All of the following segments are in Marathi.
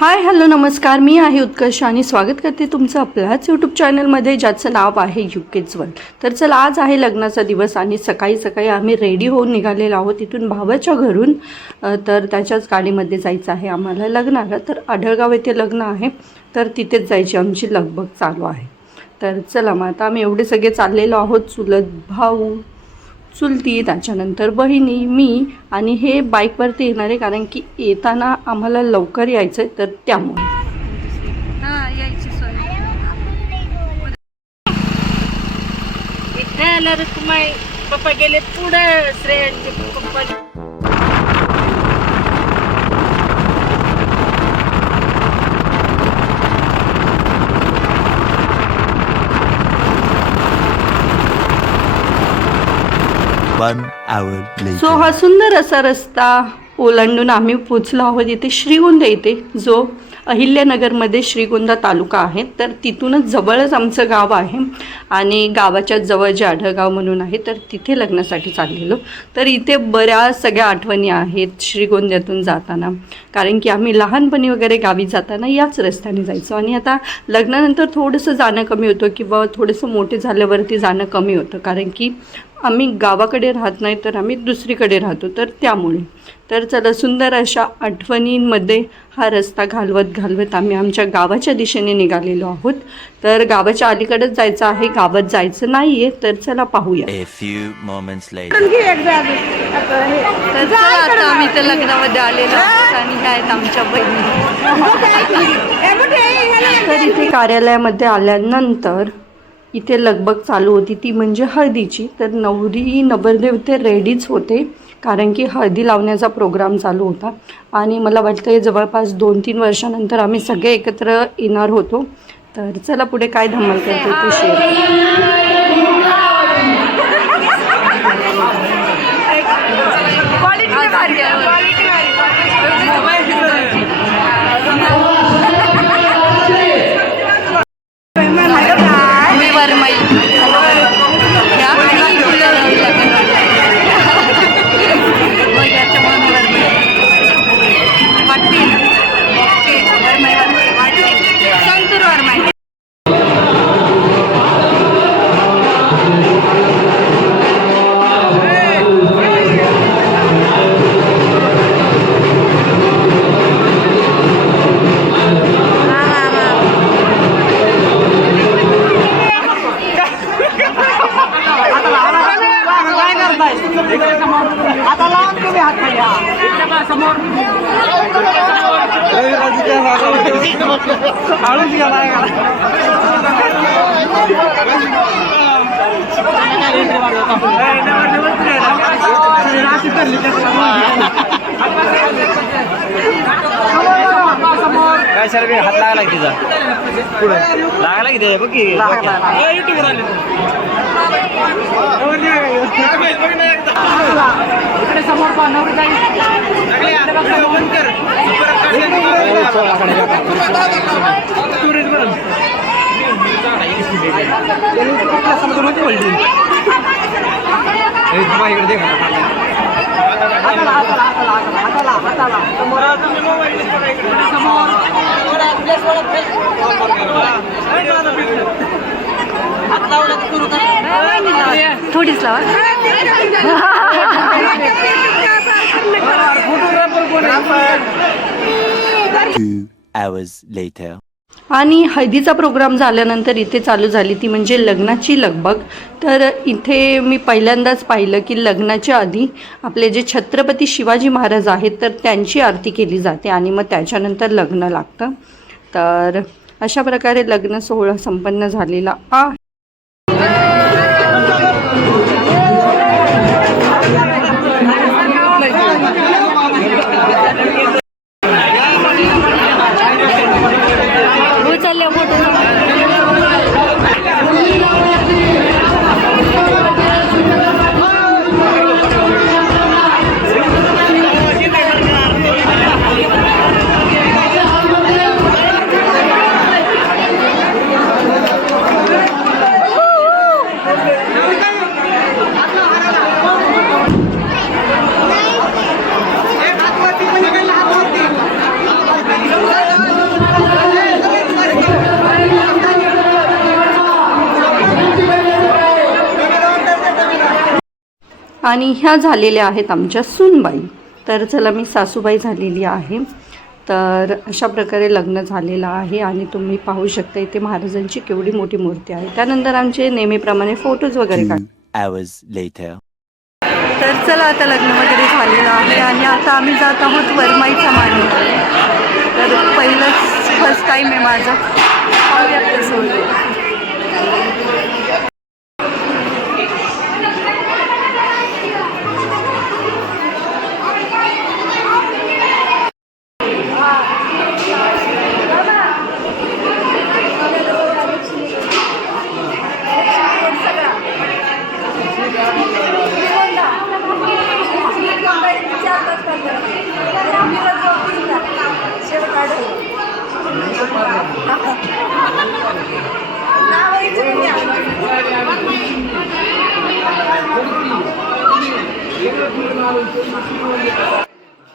हाय हॅलो नमस्कार, मी आहे उत्कर्ष आणि स्वागत करते तुमचं आपल्याच यूट्यूब चॅनलमध्ये ज्याचं नाव आहे UK's वर्ल्ड. तर चला, आज आहे लग्नाचा दिवस आणि सकाळी सकाळी आम्ही रेडी होऊन निघालेलो आहोत तिथून भावाच्या घरून. तर त्याच्याच गाडीमध्ये जायचं आहे आम्हाला लग्नाला. तर आढळगाव येथे लग्न आहे, तर तिथेच जायची आमची लगबग चालू आहे. तर चला मग आता आम्ही एवढे सगळे चाललेलो आहोत, चुलत भाऊ, चुलती, त्याच्यानंतर बहिणी, मी आणि हे बाईकवरती येणार आहे कारण की येताना आम्हाला लवकर यायचं आहे, तर त्यामुळे यायची सोय. पप्पा गेले पुढे श्रेयांची कंपनी. सो हा सुंदर असा रस्ता ओलांडून आम्ही पोचलो आहोत इथे श्रीगोंदा येथे, जो अहिल्यानगरमध्ये श्रीगोंदा तालुका आहे. तर तिथूनच जवळच आमचं गाव आहे आणि गावाच्या जवळ जे आढळगाव म्हणून आहे, तर तिथे लग्नासाठी चाललेलो. तर इथे बऱ्याच सगळ्या आठवणी आहेत श्रीगोंद्यातून जाताना, कारण की आम्ही लहानपणी वगैरे गावी जाताना याच रस्त्याने जायचो. आणि आता लग्नानंतर थोडंसं जाणं कमी होतं किंवा थोडंसं मोठे झाल्यावरती जाणं कमी होतं, कारण की आम्ही गावाकडे राहत नाही, तर आम्ही दुसरीकडे राहतो, तर त्यामुळे. तर चला, सुंदर अशा आठवणींमध्ये हा रस्ता घालवत आम्ही आमच्या गावाच्या दिशेने निघालेलो आहोत. तर गावाच्या अलीकडेच जायचं आहे, गावात जायचं नाही आहे. तर चला पाहूया. तर चला, आता आम्ही तर लग्नामध्ये आलेलो आहोत आणि ह्या आहेत आमच्या बहिणी. तर इथे कार्यालयामध्ये आल्यानंतर इथे लगबग चालू होती, ती म्हणजे हळदीची. तर नवरी नवरदेव ते रेडीच होते, कारण की हळदी लावण्याचा प्रोग्राम चालू होता. आणि मला वाटतं जवळपास 2-3 वर्षानंतर आम्ही सगळे एकत्र येणार होतो. तर चला, पुढे काय धमाल करते ते शेअर. काय सर हात लागला की तिचा पुढे लागला की त्याच्या बघ की इकडे समोर नवरी जाईल. थोडीच लावा. आणि हळदीचा प्रोग्राम झाल्यानंतर इथे चालू झाली ती म्हणजे लग्नाची लगबग. तर इथे मी पहिल्यांदाच पाहिलं की लग्नाच्या आधी आपले जे छत्रपती शिवाजी महाराज आहेत, तर त्यांची आरती केली जाते आणि मग त्याच्यानंतर लग्न लागतं. तर अशा प्रकारे लग्न सोहळा संपन्न झालेला आहे. आणि ह्या झालेल्या आहेत आमच्या सूनबाई. तर चला, मी सासूबाई झालेली आहे. तर अशा प्रकारे लग्न झालेलं आहे आणि तुम्ही पाहू शकता इथे महाराजांची केवढी मोठी मूर्ती आहे. त्यानंतर आमचे नेहमीप्रमाणे फोटोज वगैरे काढ. hours later. तर चला, आता लग्न वगैरे झालेलं आहे आणि आता आम्ही जात आहोत वरमाईचा मान. तर पहिलंच फर्स्ट टाईम आहे माझं. पाहूयात कसं होतं.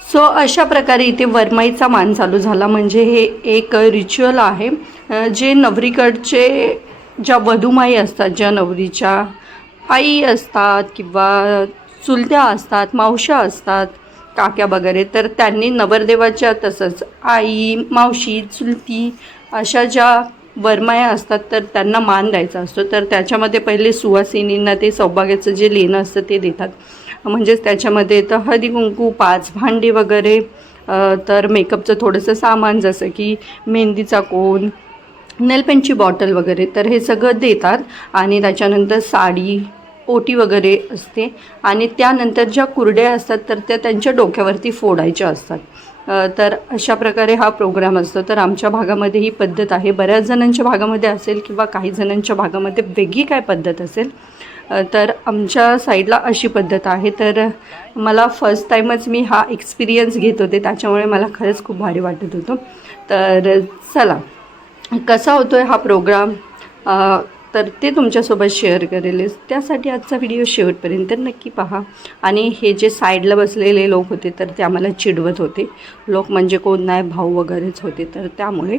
सो अशा प्रकारे इथे वरमाईचा मान चालू झाला. म्हणजे हे एक रिच्युअल आहे जे नवरीकडचे ज्या वधूमाई असतात, ज्या नवरीच्या आई असतात किंवा चुलत्या असतात, मावश्या असतात, काक्या वगैरे, तर त्यांनी नवरदेवाच्या तसंच आई, मावशी, चुलती अशा ज्या वरमाया असतात तर त्यांना मान द्यायचा असतो. तर त्याच्यामध्ये पहिले सुवासिनींना ते सौभाग्याचं जे लेणं असतं ते देतात. म्हणजेच त्याच्यामध्ये तर हळदी कुंकू, 5 भांडी वगैरे, तर मेकअपचं थोडंसं सामान जसं की मेहंदीचा कोन, नेलपेंटची बॉटल वगैरे, तर हे सगळं देतात. आणि त्याच्यानंतर साडी, ओटी वगैरे असते. आणि त्यानंतर ज्या कुरड्या असतात तर त्या त्यांच्या डोक्यावरती फोडायच्या असतात. तर अशा प्रकारे हा प्रोग्राम असतो. तर आमच्या भागामध्ये ही पद्धत आहे. बऱ्याच जणांच्या भागामध्ये असेल किंवा काही जणांच्या भागामध्ये वेगळी काय पद्धत असेल. तर आमच्या साईडला अशी पद्धत आहे. तर मला फर्स्ट टाईमच मी हा एक्सपिरियन्स घेत होते, त्याच्यामुळे मला खरंच खूप भारी वाटत होतं. तर चला, कसा होतो आहे हा प्रोग्राम तर ते तुमच्यासोबत शेअर करेलच. त्यासाठी आजचा व्हिडिओ शेवटपर्यंत नक्की पहा. आणि हे जे साईडला बसलेले लोक होते तर ते आम्हाला चिडवत होते. लोक म्हणजे कोण नाही, भाऊ वगैरेच होते. तर त्यामुळे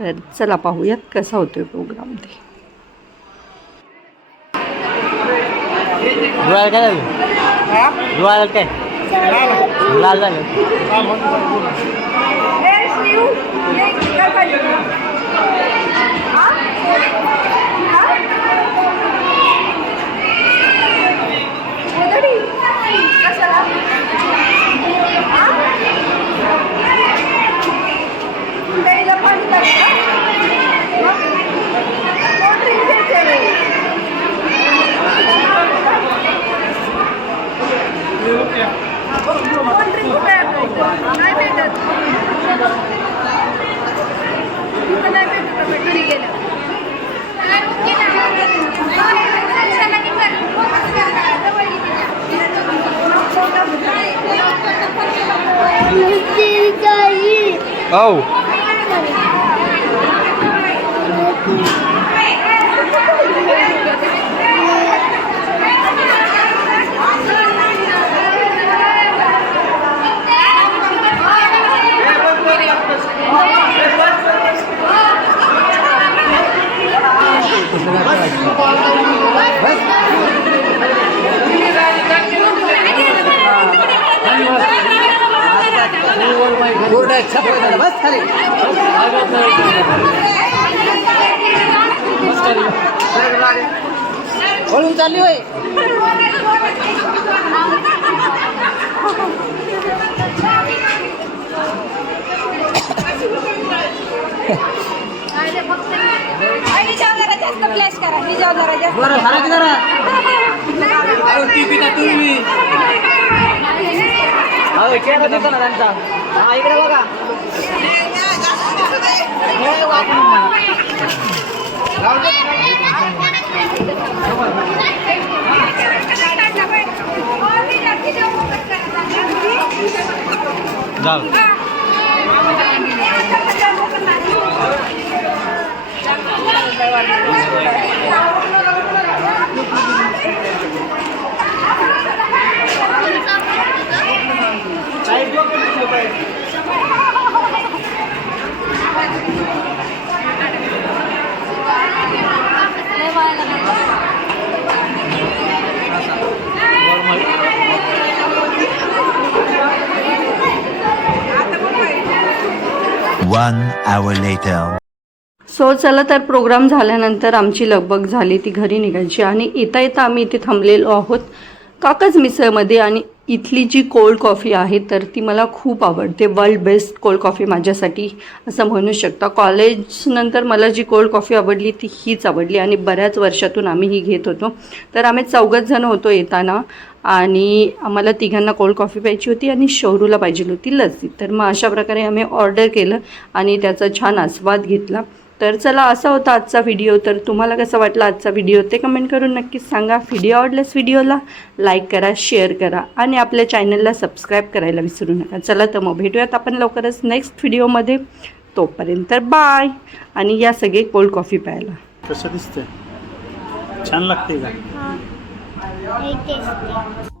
तर चला पाहूयात कसा होतो आहे प्रोग्राम ते. जुळायला काय झालं? जुळायला काय लाल झालं. Oh. बस खाली वळून चालली होय. बरं झालं की जरा चेहरा दिसतो ना त्यांचा. हा इकडे बघा. जाऊ 1 hour later. सो चला तर प्रोग्राम झाल्यानंतर आमची लगबग झाली ती घरी निघायची आणि येता येता आम्ही इथे थांबलेलो आहोत काकाच मिसळमध्ये. आणि इथली जी कोल्ड कॉफी आहे तर ती मला खूप आवडते. वर्ल्ड बेस्ट कोल्ड कॉफी माझ्यासाठी असं म्हणू शकता. कॉलेजनंतर मला जी कोल्ड कॉफी आवडली ती हीच आवडली आणि बऱ्याच वर्षातून आम्ही ही घेत होतो. तर आम्ही 4 जण होतो येताना आणि आम्हाला तिघांना कोल्ड कॉफी प्यायची होती आणि शौरूला पाहिजे होती लस्सी. तर मग अशा प्रकारे आम्ही ऑर्डर केलं आणि त्याचा छान आस्वाद घेतला. तर चला असा होता आजचा व्हिडिओ. तर तुम्हाला कसं वाटला आजचा व्हिडिओ ते कमेंट करून नक्कीच सांगा. व्हिडिओ आवडल्यास व्हिडिओला लाईक करा, शेअर करा आणि आपल्या चॅनलला सबस्क्राईब करायला विसरू नका. चला तर मग भेटूयात आपण लवकरच नेक्स्ट व्हिडिओमध्ये. तोपर्यंत बाय. आणि या सगळे कोल्ड कॉफी प्यायला. कसं दिसतंय? छान लागते का? टेस्टी